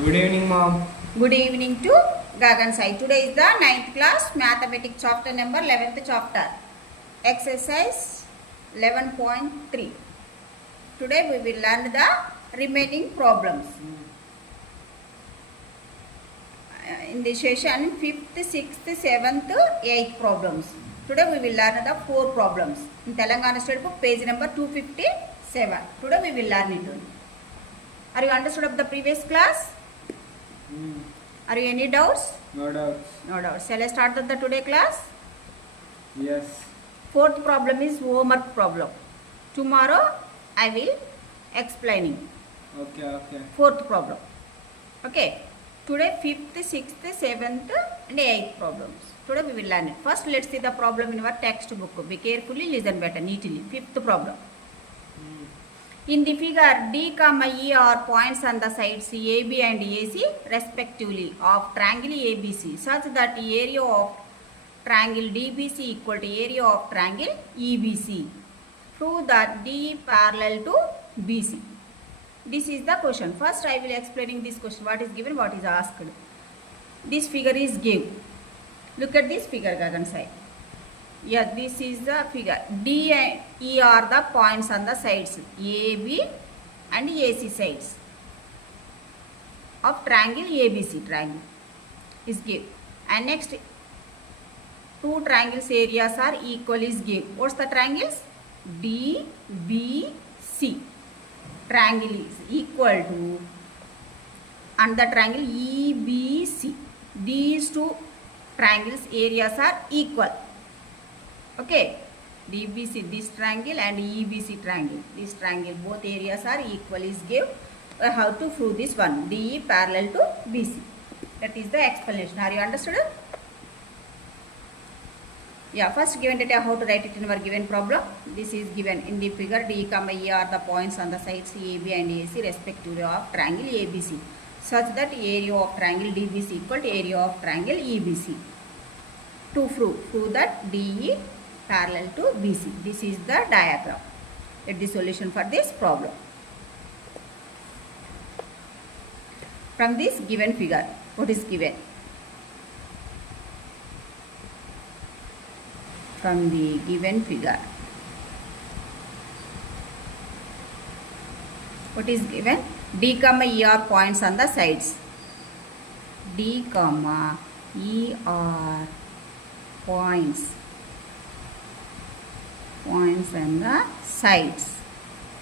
Good evening, mom. Good evening to Gagan Sai. Today is the 9th class mathematics chapter number 11th chapter. Exercise 11.3. Today we will learn the remaining problems. In this session 5th, 6th, 7th, 8th problems. Today we will learn the 4 problems. In Telangana State Book page number 257. Today we will learn it. Are you understood of the previous class? Are you any doubts? No doubts. No doubts. Shall I start the today class? Yes. 4th problem is homework problem. Tomorrow I will explaining. Okay. 4th problem. Okay. Today 5th, 6th, 7th and 8th problems. Today we will learn it. First let's see the problem in our textbook. Be carefully, listen better, neatly. 5th problem. In the figure, D, E are points on the sides AB and AC respectively of triangle ABC such that the area of triangle DBC equal to area of triangle EBC. Prove that D parallel to BC. This is the question. First I will explaining this question. What is given, what is asked. This figure is given. Look at this figure, Gagan Sai. Yeah, this is the figure. D and E are the points on the sides AB and AC sides of triangle ABC triangle is given. And next, two triangles areas are equal is given. What's the triangles? DBC triangle is equal to, and the triangle EBC. These two triangles areas are equal. Okay, DBC this triangle and EBC triangle. This triangle both areas are equal is give. How to prove this one? DE parallel to BC. That is the explanation. Are you understood? Yeah, first given data how to write it in our given problem. This is given in the figure. D, E are the points on the sides AB and AC respectively of triangle ABC such that area of triangle DBC equal to area of triangle EBC. To prove that DE parallel to BC. This is the diagram. Let the solution for this problem. From this given figure, what is given? From the given figure, what is given? D, E are points on the sides. D, E are points on the sides.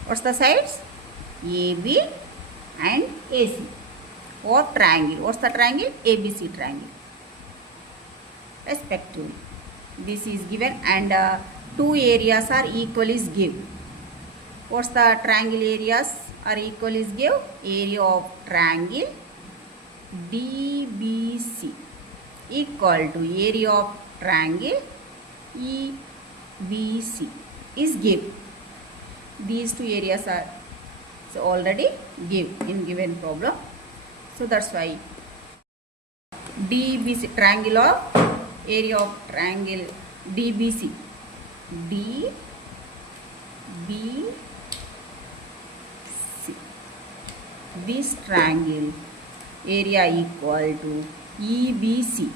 What's the sides? AB and AC or triangle. What's the triangle? ABC triangle respectively. This is given and two areas are equal is given. What's the triangle areas are equal is given? Area of triangle DBC equal to area of triangle EBC is given. These two areas are already given in given problem. So that's why DBC triangle of area of triangle DBC this triangle area equal to EBC.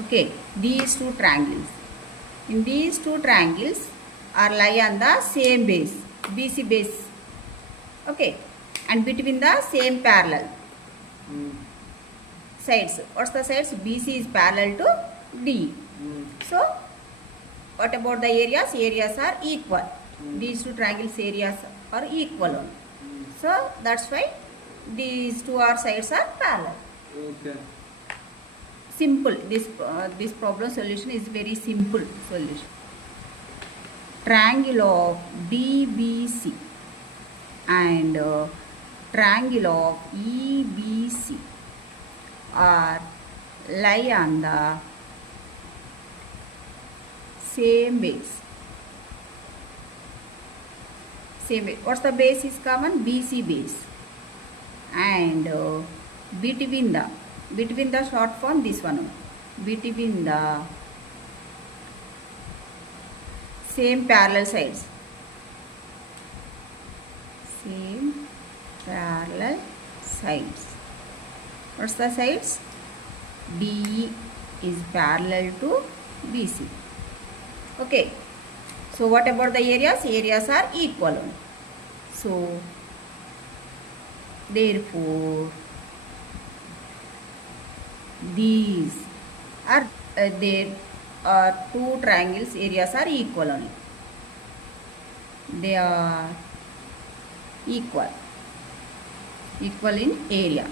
Okay, these two triangles. In these two triangles are lie on the same base, BC base. Okay, and between the same parallel sides. What's the sides? BC is parallel to D. So, what about the areas? Areas are equal. These two triangles areas are equal. So, that's why these two sides are parallel. Okay. Simple. This problem solution is very simple solution. Triangle of DBC and triangle of EBC are lie on the same base. Same base. What's the base is common? BC base. And between the short form this one. Between the same parallel sides. same parallel sides. What's the sides? DE is parallel to BC. Okay. So what about the areas? Areas are equal only. So therefore these are there are two triangles, areas are equal only. They are equal in areas.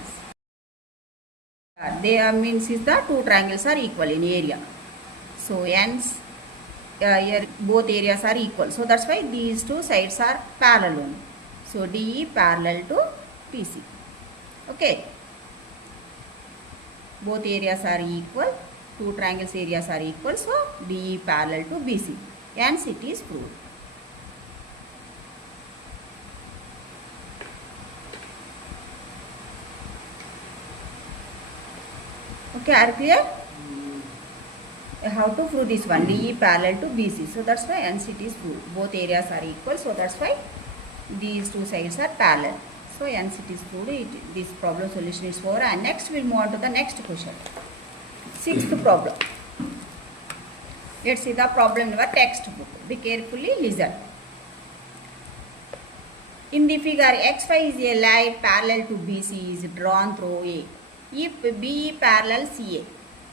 They are means is the two triangles are equal in area. So hence here both areas are equal. So that's why these two sides are parallel only. So DE parallel to PC. Okay. Both areas are equal. Two triangles areas are equal. So DE parallel to BC. Hence it is proved. Okay, are clear? How to prove this one? DE parallel to BC. So that's why hence it is proved. Both areas are equal. So that's why these two sides are parallel. So hence it is proved. This problem solution is over. And next we'll move on to the next question. Sixth problem. Let's see the problem in our textbook. Be carefully listen. In the figure, XY is a line parallel to BC is drawn through A. If BE parallel CA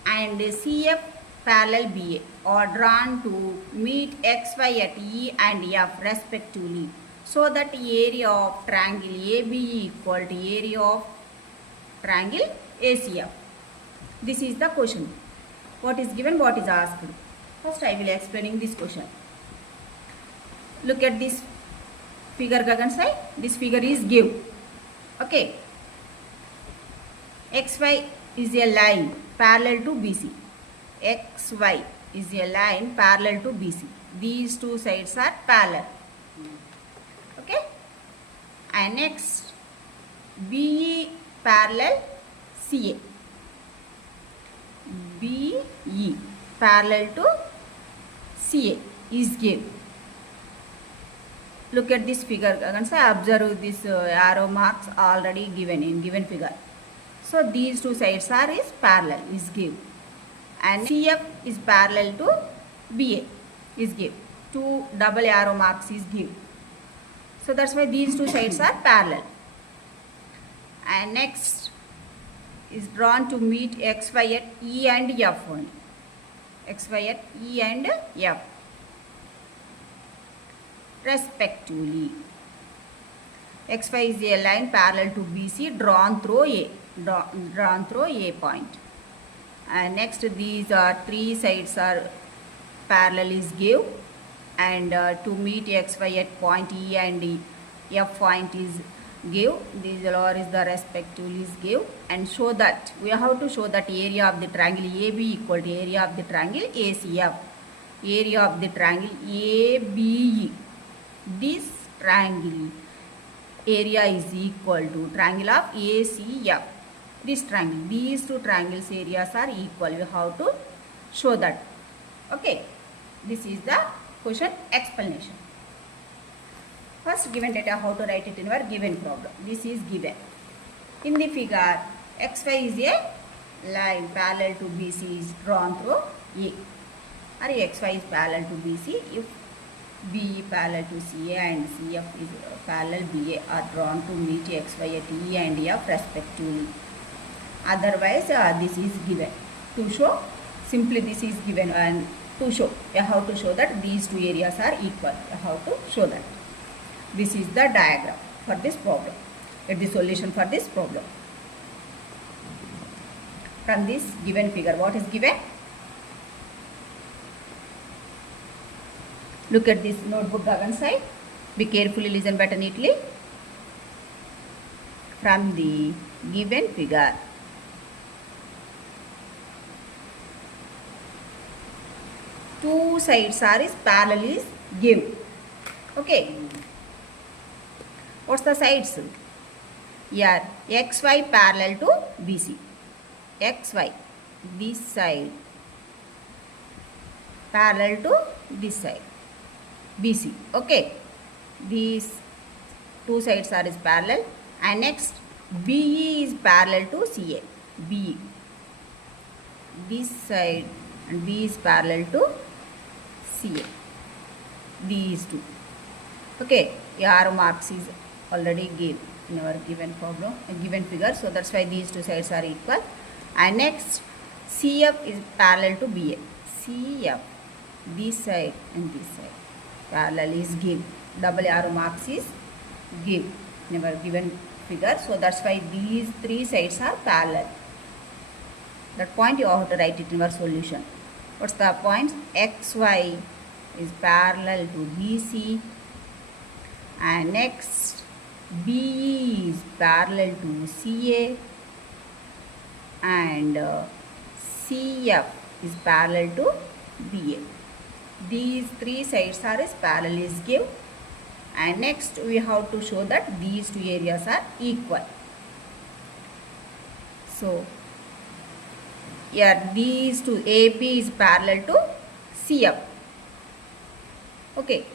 and CF parallel BA are drawn to meet XY at E and F respectively, so that area of triangle ABE equal to area of triangle ACF. This is the question. What is given, what is asked. First I will explaining this question. Look at this figure, Gagan side. This figure is give. Okay. XY is a line parallel to BC. XY is a line parallel to BC. These two sides are parallel. Okay. And next, BE parallel CA. BE parallel to CA is given. Look at this figure. Observe this arrow marks already given in given figure. So these two sides are is parallel is given. And CF is parallel to BA is given. Two double arrow marks is given. So that's why these two sides are parallel. And next is drawn to meet XY at E and F only. XY at E and F respectively. XY is a line parallel to BC drawn through A. Drawn through A point. And next these are three sides are parallel is give, and to meet XY at point E and F point is give. These all is the respectively is give, and show that we have to show that area of the triangle AB equal to area of the triangle ACF. Area of the triangle ABE. This triangle area is equal to triangle of ACF. This triangle, these two triangles areas are equal. We have to show that. Okay. This is the question explanation. First, given data, how to write it in our given problem. This is given. In the figure, XY is a line parallel to BC is drawn through A. Or XY is parallel to BC if BE parallel to CA and CF is parallel BA are drawn to meet XY at E and F respectively. Otherwise, this is given. To show, simply this is given, and to show, how to show that these two areas are equal. How to show that. This is the diagram for this problem. It is the solution for this problem. From this given figure, what is given? Look at this notebook Gagan side. Be carefully, listen better neatly. From the given figure, two sides are is parallel is given. Okay. What's the sides? Here XY parallel to BC. XY, this side parallel to this side BC. Okay. These two sides are is parallel. And next BE is parallel to CA. BE. This side and B is parallel to CA. These two. Okay, arrow marks is already given in our given problem, given figure. So that's why these two sides are equal. And next CF is parallel to BA. CF, this side and this side parallel is given. Double arrow marks is given in our given figure. So that's why these three sides are parallel. That point you have to write it in our solution. What's the point? XY is parallel to BC, and next BE is parallel to CA, and CF is parallel to BA. These three sides are is parallel is given, and next we have to show that these two areas are equal. So here these two, AB is parallel to CF. Okay,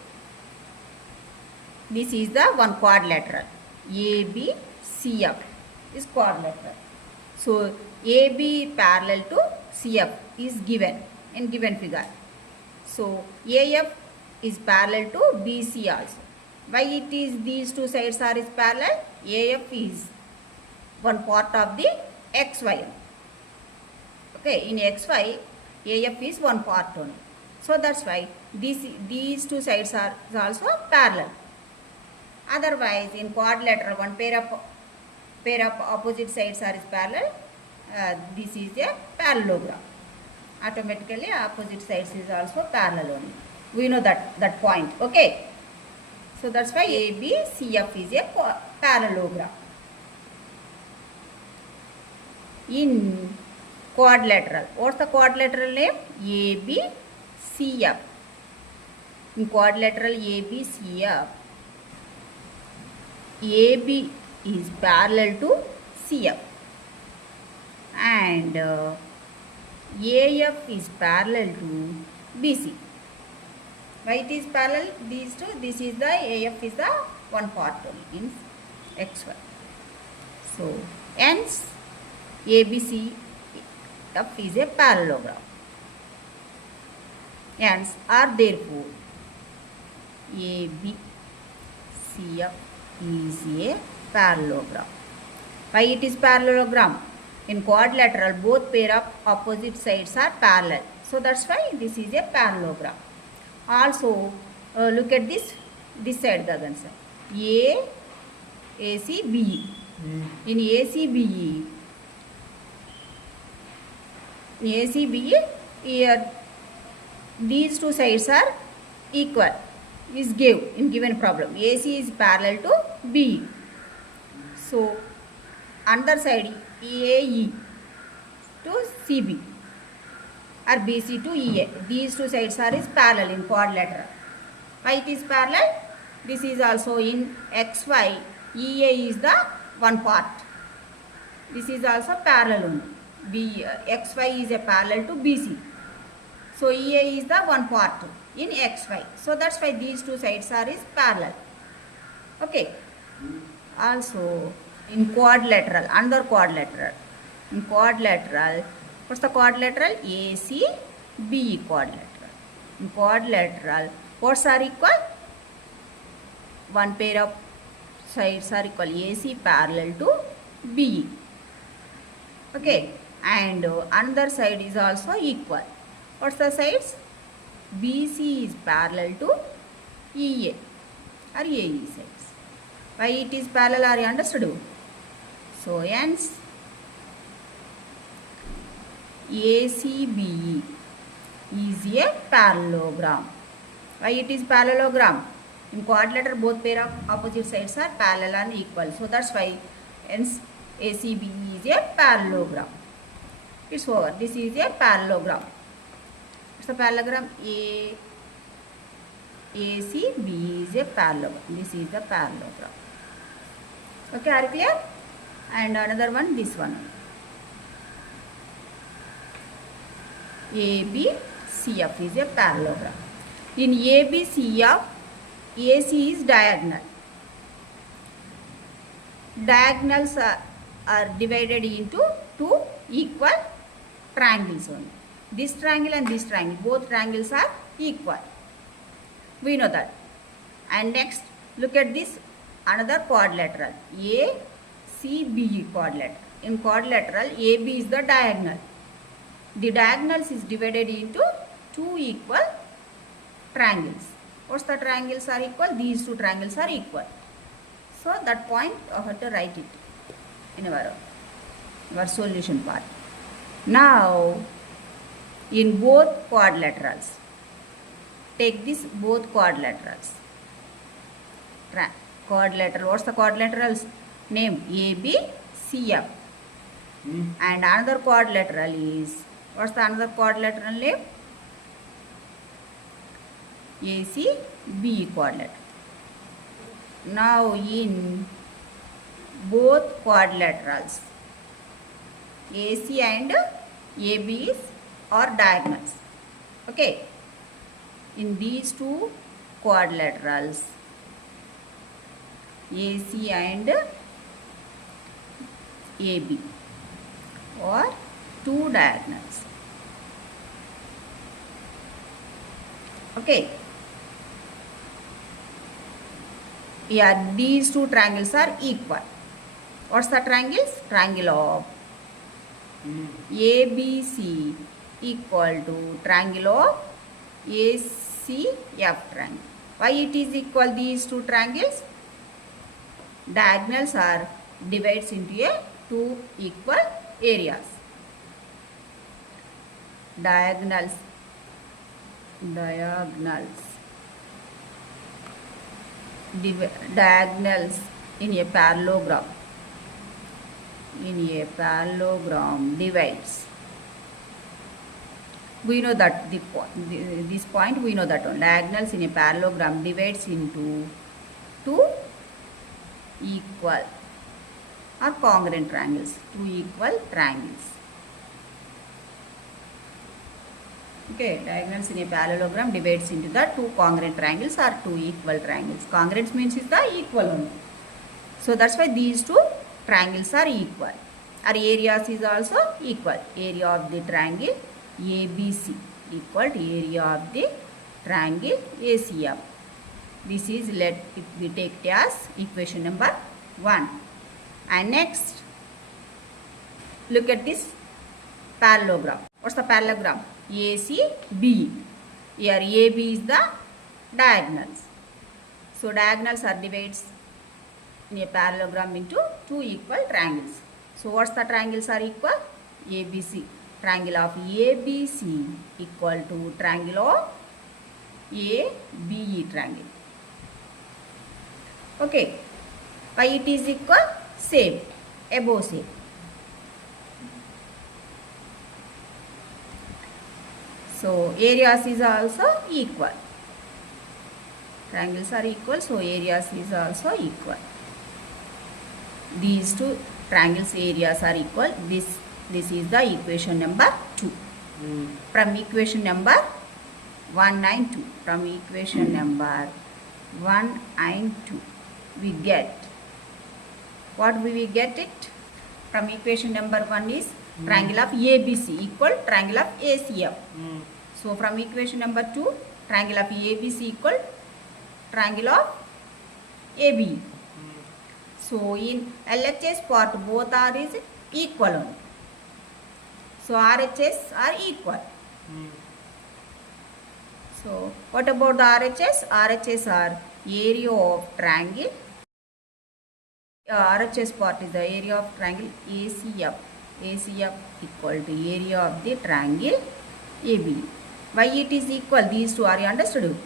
this is the one quadrilateral. AB CF is quadrilateral. So AB parallel to CF is given in given figure. So AF is parallel to BC also. Why it is these two sides are is parallel? AF is one part of the XY. Okay, in XY, AF is one part only. So that's why these two sides are also parallel. Otherwise, in quadrilateral, one pair of opposite sides are is parallel. This is a parallelogram. Automatically, opposite sides is also parallel only. We know that point. Okay. So that's why AB CF is a parallelogram. In quadrilateral, what's the quadrilateral name? AB CF. In quadrilateral AB CF, AB is parallel to CF, and AF is parallel to BC. Why it is parallel? These two, this is the AF is the one part only in XY. So hence ABC F is a parallelogram. Hence or therefore AB CF is a parallelogram. Why it is parallelogram? In quadrilateral, both pair of opposite sides are parallel. So that's why this is a parallelogram. Also, look at this side, Gagan sir. AC BE. In AC BE, here these two sides are equal. Is given problem. AC is parallel to BE. So under side AE to CB or BC to EA. These two sides are is parallel in quadrilateral. Why it is parallel? This is also in XY. EA is the one part. This is also parallel only. XY is a parallel to BC. So EA is the one part in XY. So that's why these two sides are is parallel. Okay. Also in quadrilateral, under quadrilateral. In quadrilateral, what's the quadrilateral? AC BE quadrilateral. In quadrilateral, what's are equal? One pair of sides are equal. AC parallel to BE. Okay. And another side is also equal. What's the sides? BC is parallel to EA or AE sides. Why it is parallel? Are you understood? So hence ACBE is a parallelogram. Why it is parallelogram? In quadrilateral, both pair of opposite sides are parallel and equal. So that's why hence ACBE is a parallelogram. It's over. This is a parallelogram. It's a parallelogram. ACBE is a parallelogram. This is the parallelogram. Okay, are you clear? And another one, this one. ABCF is a parallelogram. In ABCF, AC is diagonal. diagonals are divided into two equal triangles only. This triangle and this triangle, both triangles are equal. We know that. And next, look at this another quadrilateral, ACBE quadrilateral. In quadrilateral, AB is the diagonal. The diagonals is divided into two equal triangles. What's the triangles are equal? These two triangles are equal. So that point you have to write it in your solution part. Now, in both quadrilaterals, take this both quadrilaterals. Quadrilateral, what's the quadrilateral's name? ABCF. And another quadrilateral is, what's the another quadrilateral name? ACBE quadrilateral. Now in both quadrilaterals, AC and AB are diagonals. Okay. In these two quadrilaterals, AC and AB are two diagonals. Okay. Here these two triangles are equal. What's the triangles? Triangle of ABC equal to triangle of ACF triangle. Why it is equal, these two triangles? Diagonals are divides into a two equal areas. Diagonals in a parallelogram. In a parallelogram divides. We know that this point we know that one. Diagonals in a parallelogram divides into two equal or congruent triangles. Two equal triangles. Okay, diagonals in a parallelogram divides into the two congruent triangles or two equal triangles. Congruent means is the equal one. So that's why these two triangles are equal. Our areas is also equal. Area of the triangle ABC equal to area of the triangle ACF. This is we take it as equation number 1. And next, look at this parallelogram. What's the parallelogram? ACB. Here AB is the diagonals. So diagonals are divides in a parallelogram into two equal triangles. So what's the triangles are equal? ABC. Triangle of ABC equal to triangle of ABE triangle. Okay. Why it is equal? Same. Above same. So areas is also equal. Triangles are equal, so areas is also equal. These two triangles areas are equal. This is the equation number 2. From equation number 1 and 2. From equation number 1 and 2. We get. What will we get it? From equation number 1 is triangle of ABC equal triangle of ACF. So from equation number 2, triangle of ABC equal triangle of AB. So in LHS part both are is equal only. So RHS are equal. So what about the RHS? RHS are area of triangle. RHS part is the area of triangle ACF. ACF equal to area of the triangle AB. Why it is equal? These two are understood.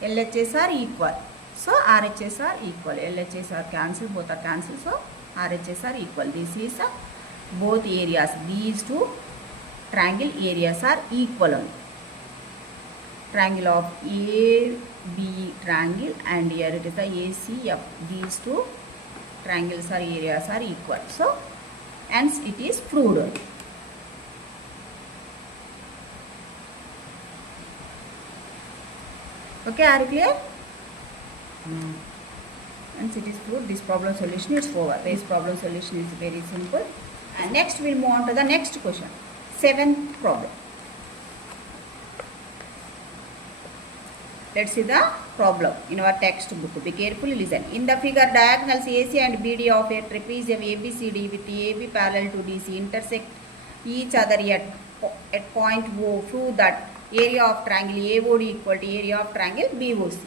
LHS are equal. So RHS are equal. LHS are cancelled. Both are cancelled. So RHS are equal. This is both areas. These two triangle areas are equal only. Triangle of AB triangle and here it is the ACF. These two triangles or areas are equal. So hence it is proved only. Okay, are you clear? Once it is proved, this problem solution is over. This problem solution is very simple. And next we'll move on to the next question. 7th problem. Let's see the problem in our textbook. Be carefully listen. In the figure, diagonals AC and BD of a trapezium ABCD with AB parallel to DC intersect each other at point O. Prove that area of triangle AOD equal to area of triangle BOC.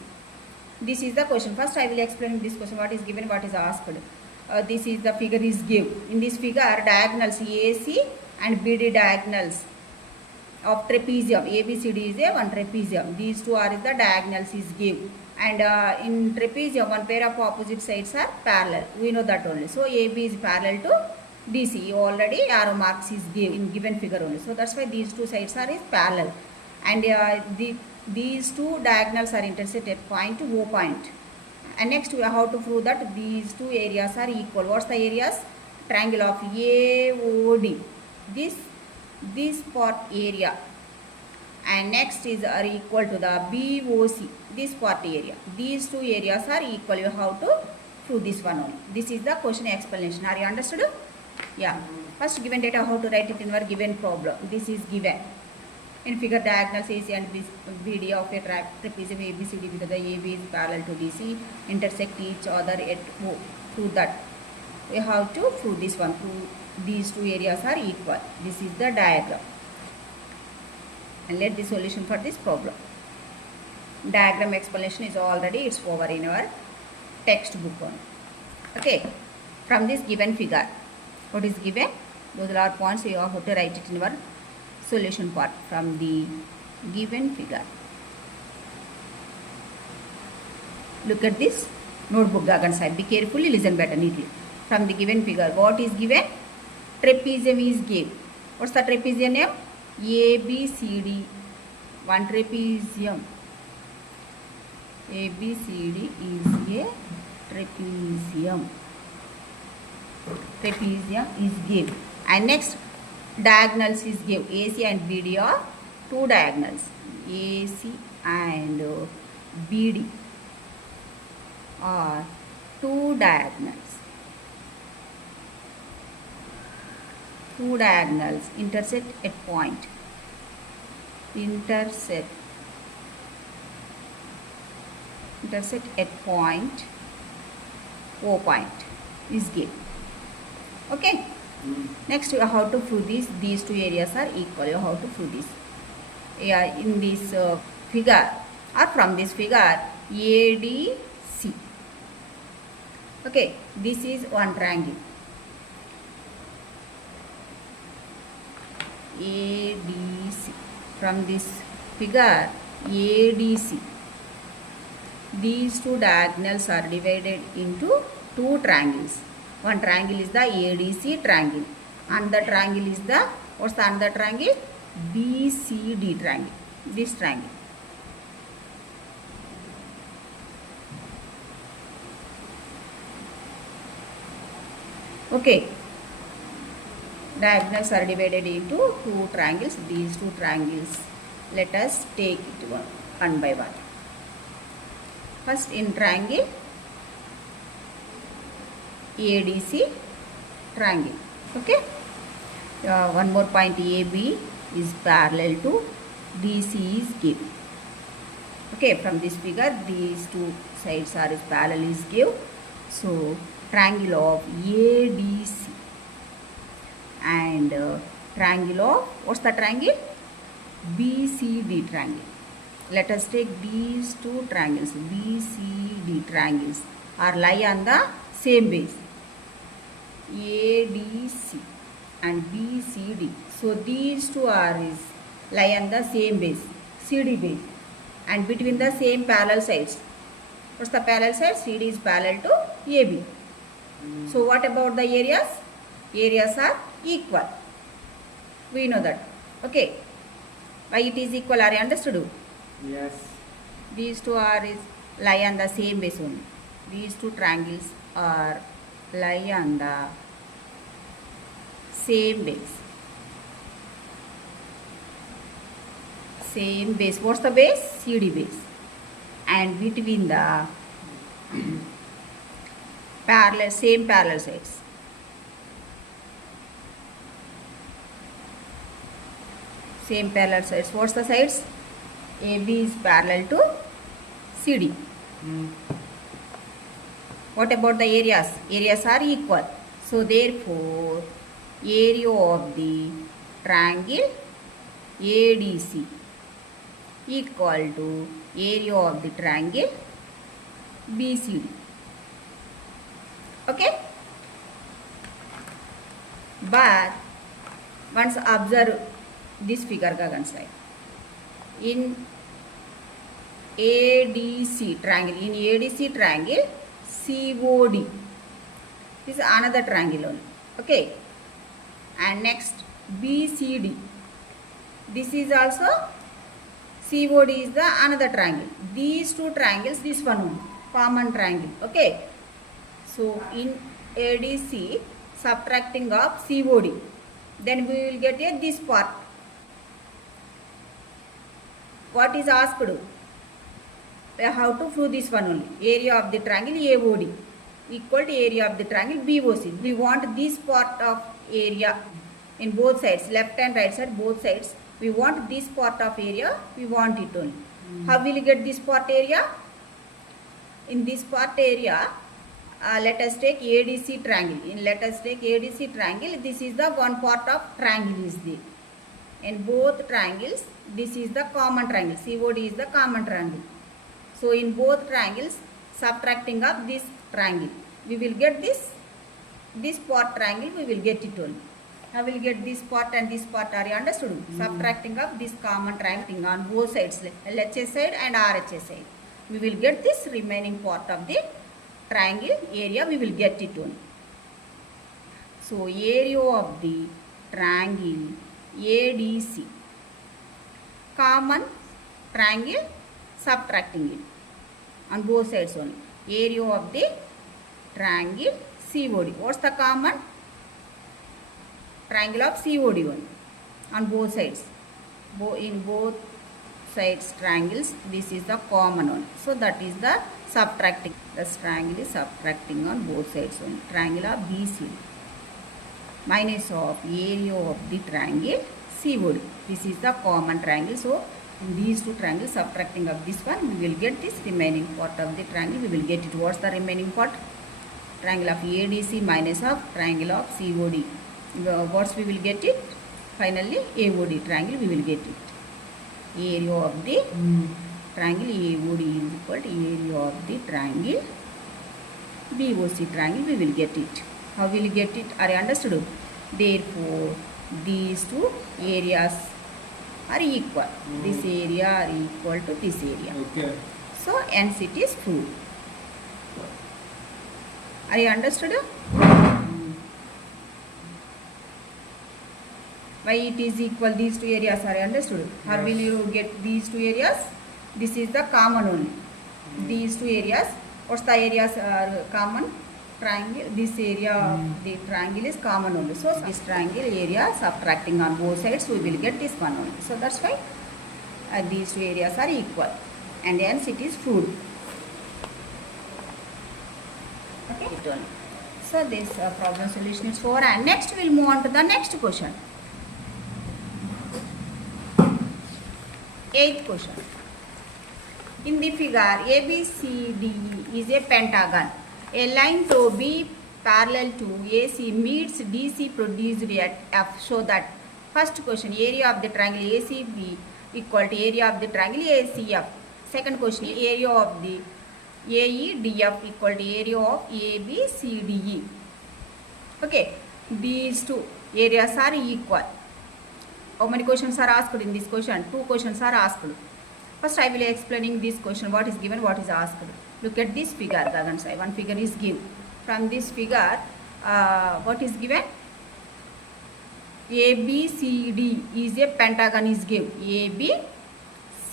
This is the question. First I will explain this question, what is given, what is asked. This is the figure is given. In this figure, diagonals AC and BD diagonals of trapezium. ABCD is a one trapezium. These two are the diagonals is given. And in trapezium, one pair of opposite sides are parallel. We know that only. So AB is parallel to DC. Already arrow marks is given in given figure only. So that's why these two sides are is parallel. And these two diagonals are intersect at point O point. And next we have to prove that these two areas are equal. What's the areas? Triangle of AOD. This part area. And next is are equal to the BOC. This part area. These two areas are equal. You have to prove this one only. This is the question explanation. Are you understood? Yeah. First given data, how to write it in our given problem. This is given. In figure, diagonals AC and BD of a trapezium ABCD with the AB is parallel to DC intersect each other at O. Prove that. We have to prove this one. Prove these two areas are equal. This is the diagram. And let the solution for this problem. Diagram explanation is already, it's over in our textbook one. Okay. From this given figure, what is given? Those are points you have to write it in our solution part from the given figure. Look at this notebook gagan side. Be carefully, listen better neatly. From the given figure, what is given? Trapezium is given. What's the trapezium name? ABCD. One trapezium. ABCD is a trapezium. Trapezium is given. And next, diagonals is given. AC and BD are two diagonals. AC and BD are two diagonals. Two diagonals intersect at point. Intersect at point O point is given. Okay. Next, you have to prove this. These two areas are equal. You have to prove this. Yeah, in this figure or from this figure, ADC. Okay, this is one triangle. ADC. From this figure, ADC. These two diagonals are divided into two triangles. One triangle is the ADC triangle. And the triangle is the, what's the another triangle? BCD triangle. This triangle. Okay. Diagonals are divided into two triangles. These two triangles, let us take it one by one. First, in triangle ADC triangle. Okay. One more point, AB is parallel to DC is given. Okay, from this figure, these two sides are parallel is given. So, triangle of ADC and triangle of, what's the triangle? BCD triangle. Let us take these two triangles. BCD triangles are lie on the same base. ADC and BCD. So these two are lie on the same base, CD base, and between the same parallel sides. What's the parallel side? CD is parallel to AB. So what about the areas? Areas are equal. We know that. Okay. Why it is equal? Are you understood? Yes. These two are lie on the same base only. These two triangles are lie on the same base. Same base. What's the base? CD base. And between the parallel, same parallel sides. Same parallel sides. What's the sides? AB is parallel to CD. What about the areas? Areas are equal. So therefore, area of the triangle ADC equal to area of the triangle BCD. Okay? But once observe this figure ka gansai. In ADC triangle, COD. This is another triangle only. Okay. And next BCD. This is also COD is the another triangle. These two triangles, this one only, common triangle. Okay. So in ADC, subtracting of COD, then we will get this part. What is asked? How to prove this one only. Area of the triangle AOD equal to area of the triangle BOC. We want this part of area in both sides, left and right side, both sides. We want this part of area, we want it only. How will you get this part area? In this part area, let us take ADC triangle. This is the one part of triangle is there. In both triangles, this is the common triangle. COD is the common triangle. So in both triangles, subtracting of this triangle, we will get this part triangle, we will get it only. I will get this part and this part. Are you understood? Subtracting of this common triangle on both sides, LHS side and RHS side. We will get this remaining part of the triangle area, we will get it only. So area of the triangle ADC, common triangle, subtracting it on both sides only. Area of the triangle COD. What's the common? Triangle of COD only on both sides. In both sides triangles, this is the common one. So that is the subtracting. This triangle is subtracting on both sides only. Triangle of BCD minus of area of the triangle COD. This is the common triangle. So in these two triangles, subtracting of this one, we will get this remaining part of the triangle. We will get it. What's the remaining part? Triangle of ADC minus of triangle of COD. What we will get it? Finally, AOD triangle we will get it. Area of the triangle AOD is equal to area of the triangle BOC triangle we will get it. How will you get it? Are you understood? Therefore, these two areas are equal. This area are equal to this area. Okay. So, hence it is proved. Are you understood? Why it is equal? These two areas are understood. How will you get these two areas? This is the common only. These two areas. What's the areas are common? Triangle. This area of the triangle is common only. So this triangle area subtracting on both sides, we will get this one only. So that's why these two areas are equal, and hence it is proved. Okay. So this problem solution is 4, and next we will move on to the next question. 8th question. In the figure, ABCD is a pentagon. A line through B parallel to AC meets DC produced at F. Show that. First question, area of the triangle ACB equal to area of the triangle ACF. Second question, area of the AEDF equal to area of ABCDE. Okay, these two areas are equal. How many questions are asked in this question? 2 questions are asked. First I will be explaining this question, what is given, what is asked. Look at this figure, one figure is given. From this figure, what is given? ABCD is a pentagon is given.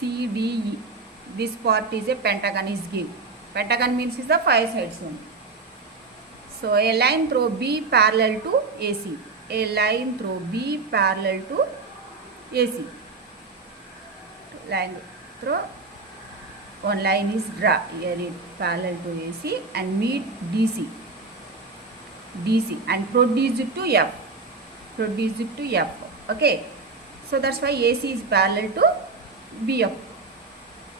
ABCDE. This part is a pentagon is given. Pentagon means is the 5 sides one. So a line through B parallel to AC. A line through B parallel to AC. Line through one line is draw here it parallel to AC and meet DC. DC and produce it to F. Produce it to F. Okay. So that's why AC is parallel to BF.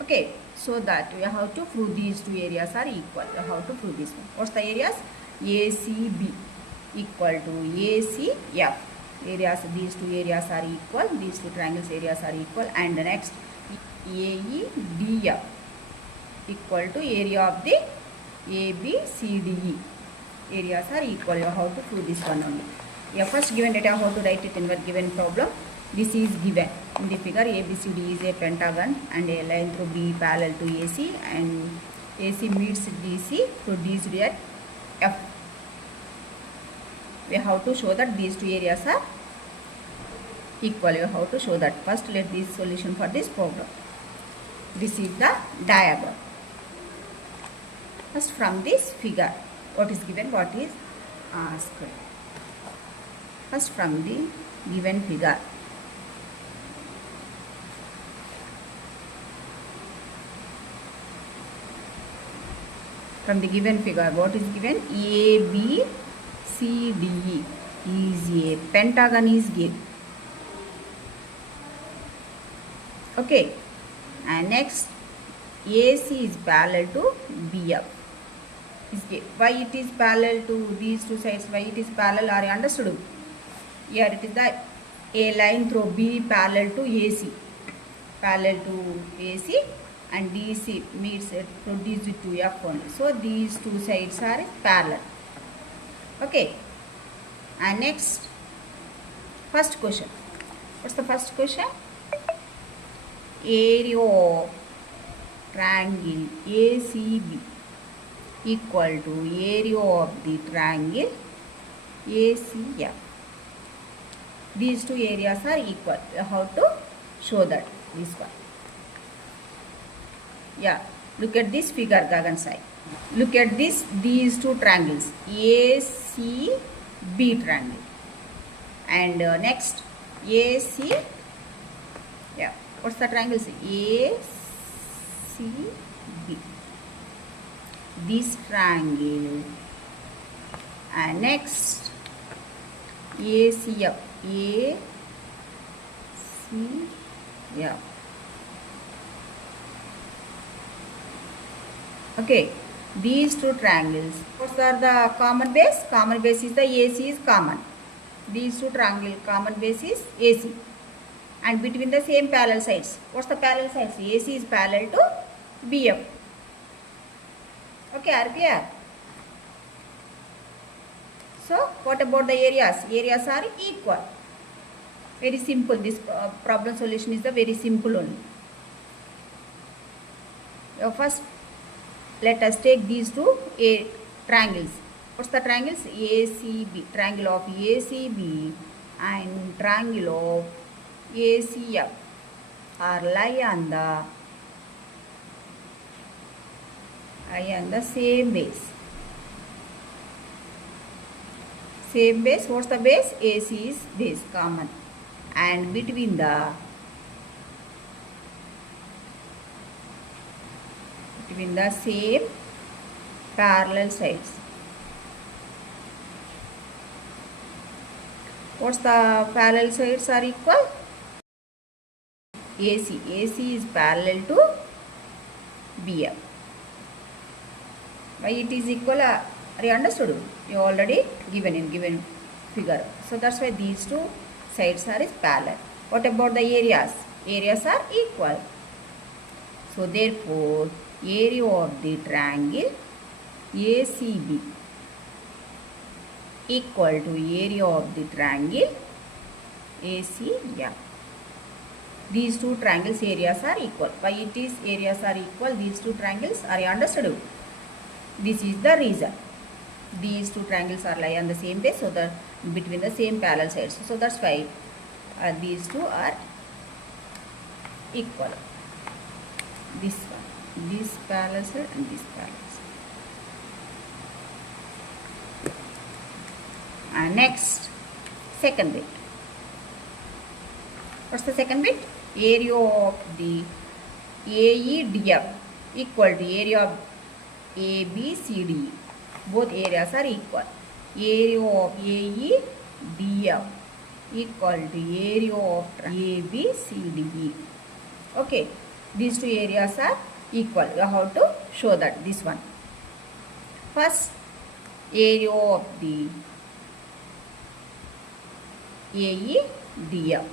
Okay. So that we have to prove these two areas are equal. We have to prove this one. What's the areas? ACB equal to ACF. Areas, these two areas are equal. These two triangles areas are equal. And the next AEDF equal to area of the ABCDE. Areas are equal. You have to prove this one only. Yeah, first given data, how to write it in your given problem. This is given in the figure. ABCD is a pentagon and a line through B parallel to AC, and AC meets DC produced at F. We have to show that these two areas are equal. You have to show that. First, let this solution for this problem. This is the diagram. First, from this figure, what is given, what is asked. First, from the given figure. From the given figure, what is given? ABCDE is a pentagon is given. Okay, and next AC is parallel to BF. Is given. Why it is parallel to these two sides? Why it is parallel? Are you understood? Here it is the A line through B parallel to AC. Parallel to AC. And DC meets it, produce it to F only. So these two sides are parallel. Okay. And next, first question. What's the first question? Area of triangle ACB equal to area of the triangle ACF. These two areas are equal. You have to show that this one. Yeah, look at this figure, Gagan side. Look at this, these two triangles, ACB triangle. And next, AC, yeah, what's the triangles? ACB. This triangle. And next, ACF. ACF. Okay, these two triangles. What are the common base? Common base is the AC is common. These two triangles, common base is AC. And between the same parallel sides. What's the parallel sides? AC is parallel to BF. Okay, are clear? So, what about the areas? Areas are equal. Very simple. This problem solution is the very simple only. First, let us take these two triangles. What's the triangles? ACB, triangle of ACB and triangle of ACF are lie on the same base. Same base. What's the base? AC is base, common. And between the same parallel sides. What's the parallel sides are equal? AC. AC is parallel to BF. Why it is equal? Are you understood? You already given in given figure. So that's why these two sides are parallel. What about the areas? Areas are equal. So therefore, area of the triangle ACB equal to area of the triangle ACF. These two triangles areas are equal. Why it is areas are equal? These two triangles, are you understood? This is the reason. These two triangles are lie on the same base, so the between the same parallel sides. So that's why these two are equal. This one, this parallel side and this parallel side. And next, second bit. What's the second bit? Area of the AEDF equal to area of ABCD. Both areas are equal. area of AEDF equal to area of ABCDE. Okay, these two areas are equal. You have to show that this one. First, area of the AEDF.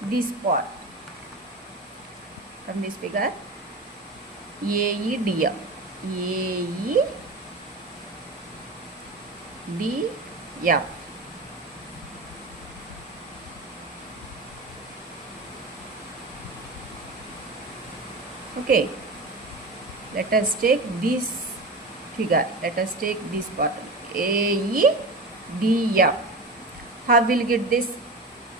This part from this figure, AEDF. AEDF. Okay, let us take this figure. Let us take this part. AEDF. How will get this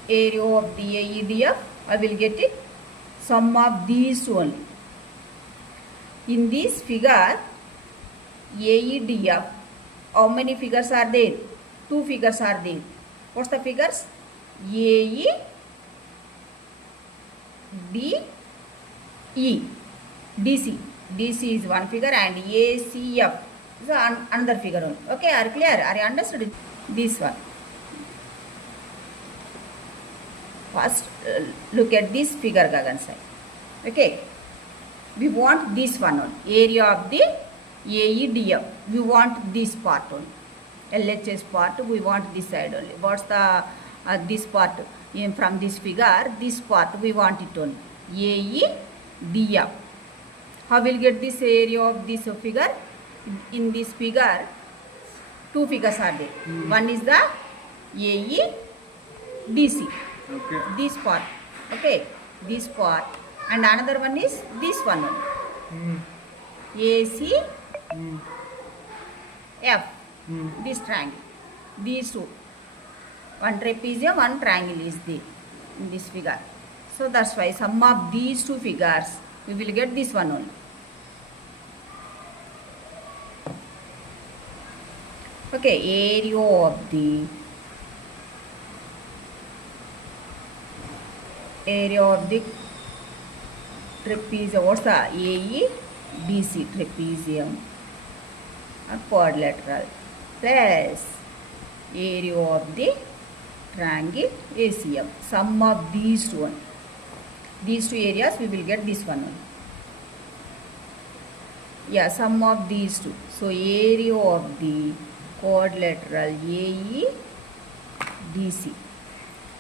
area of the AEDF? I will get it sum of these two only. In this figure, AEDF, how many figures are there? Two figures are there. What's the figures? AEDE. DC. DC is one figure and ACF is another figure only. Okay, are you clear? Are you understood? This one. First, look at this figure, Gagan side. Okay, we want this one only. Area of the AEDF. We want this part only. LHS part, we want this side only. What's the this part from this figure? This part we want it only. AEDF. How will get this area of this figure? In this figure, two figures are there. One is the AEDC. Okay. This part. Okay. This part. And another one is this one only. ACF. This triangle. These two. One trapezium, one triangle is there in this figure. So that's why sum of these two figures, we will get this one only. Okay, area of the trapezium. What's the AEDC trapezium or quadrilateral plus area of the triangle ACF. Sum of these two one. These two areas we will get this one only. Yeah, sum of these two. So area of the quadrilateral AEDC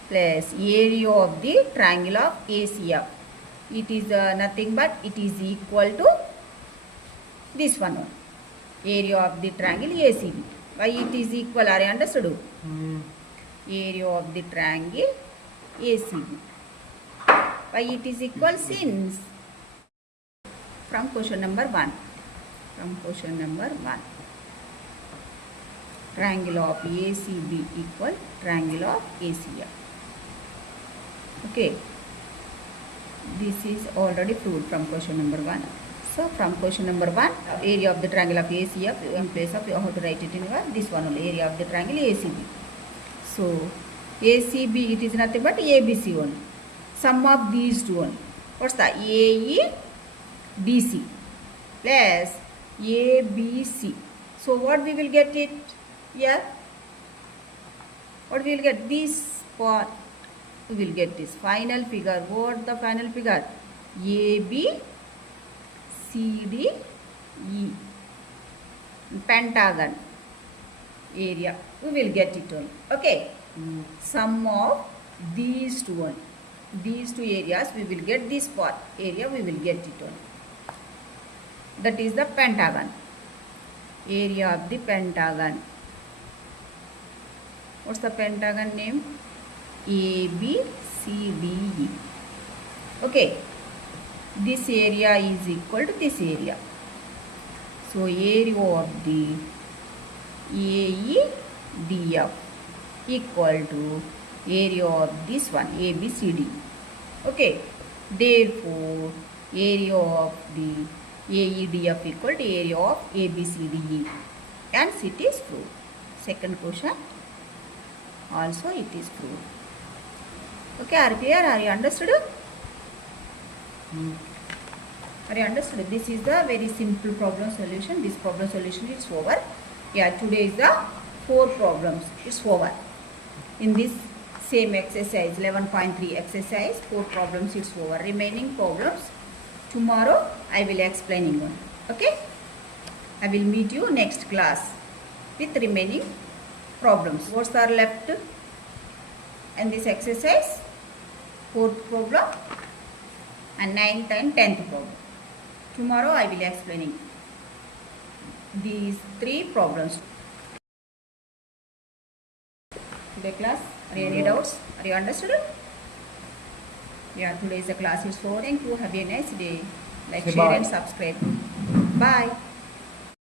plus area of the triangle of ACF. It is nothing but it is equal to this one. Area of the triangle ACB. Why it is equal? Are you understood? Area of the triangle ACB. Why it is equal? Since from question number 1. From question number 1. Triangle of ACB equal triangle of ACF. Okay. This is already proved from question number 1. So from question number 1, area of the triangle of ACF, in place of you have to write it in this one only, area of the triangle ACB. So ACB, it is nothing but ABC only. Sum of these two only. What's the AEDC plus ABC. So what we will get it here? What we will get? This part. We will get this final figure. What the final figure? ABCDE. Pentagon area. We will get it only. Okay. Sum of these two only. These two areas we will get this part. Area we will get it only. That is the pentagon. Area of the pentagon. What's the pentagon name? ABCDE. Okay. This area is equal to this area. So area of the AEDF equal to area of this one ABCD. Okay. Therefore, area of the AEDF equal to area of ABCDE. And it is proved. Second question. Also it is proved. Okay, are you clear? Are you understood? Are you understood? This is the very simple problem solution. This problem solution is over. Yeah, today is the 4 problems. It's over. In this same exercise, 11.3 exercise, 4 problems, it's over. Remaining problems, tomorrow I will explaining one. Okay? I will meet you next class with remaining problems. What's are left in this exercise? 4th problem and 9th and 10th problem. Tomorrow I will explaining these 3 problems. Today class, are any doubts? Are you understood? Yeah, today's the class is over. Thank you. Have a nice day. Like, Okay, share bye. and subscribe. Bye.